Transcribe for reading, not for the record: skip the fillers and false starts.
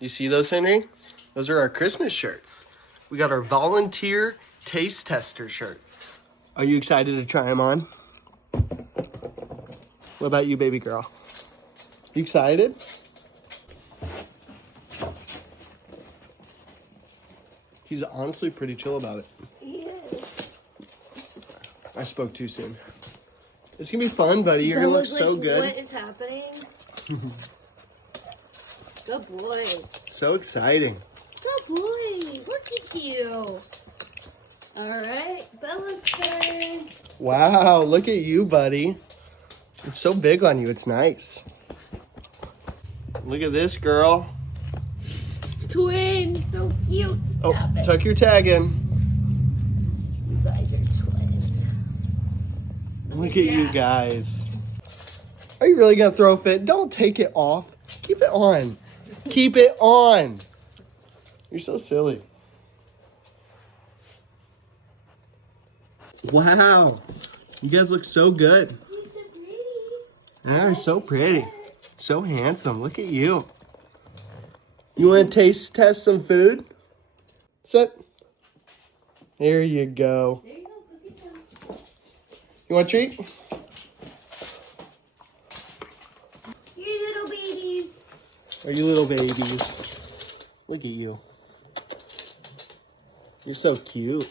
You see those, Henry? Those are our Christmas shirts. We got our volunteer taste tester shirts. Are you excited to try them on? What about you, baby girl? You excited? He's honestly pretty chill about it. He is. I spoke too soon. It's gonna be fun, buddy. You're gonna look so good. What is happening? Good boy. So exciting. Good boy. Look at you. All right, Bella's turn. Wow, look at you, buddy. It's so big on you. It's nice. Look at this, girl. Twins, so cute. Stop it. Tuck your tag in. You guys are twins. Look at you guys. Are you really gonna throw a fit? Don't take it off. Keep it on. Keep it on. You're so silly. Wow. You guys look so good. He's so pretty. You're so pretty. So handsome. Look at you. You want to test some food? Sit. There you go. There you go. Cookie time. You want a treat? You little babies. Are you little babies? Look at you. You're so cute.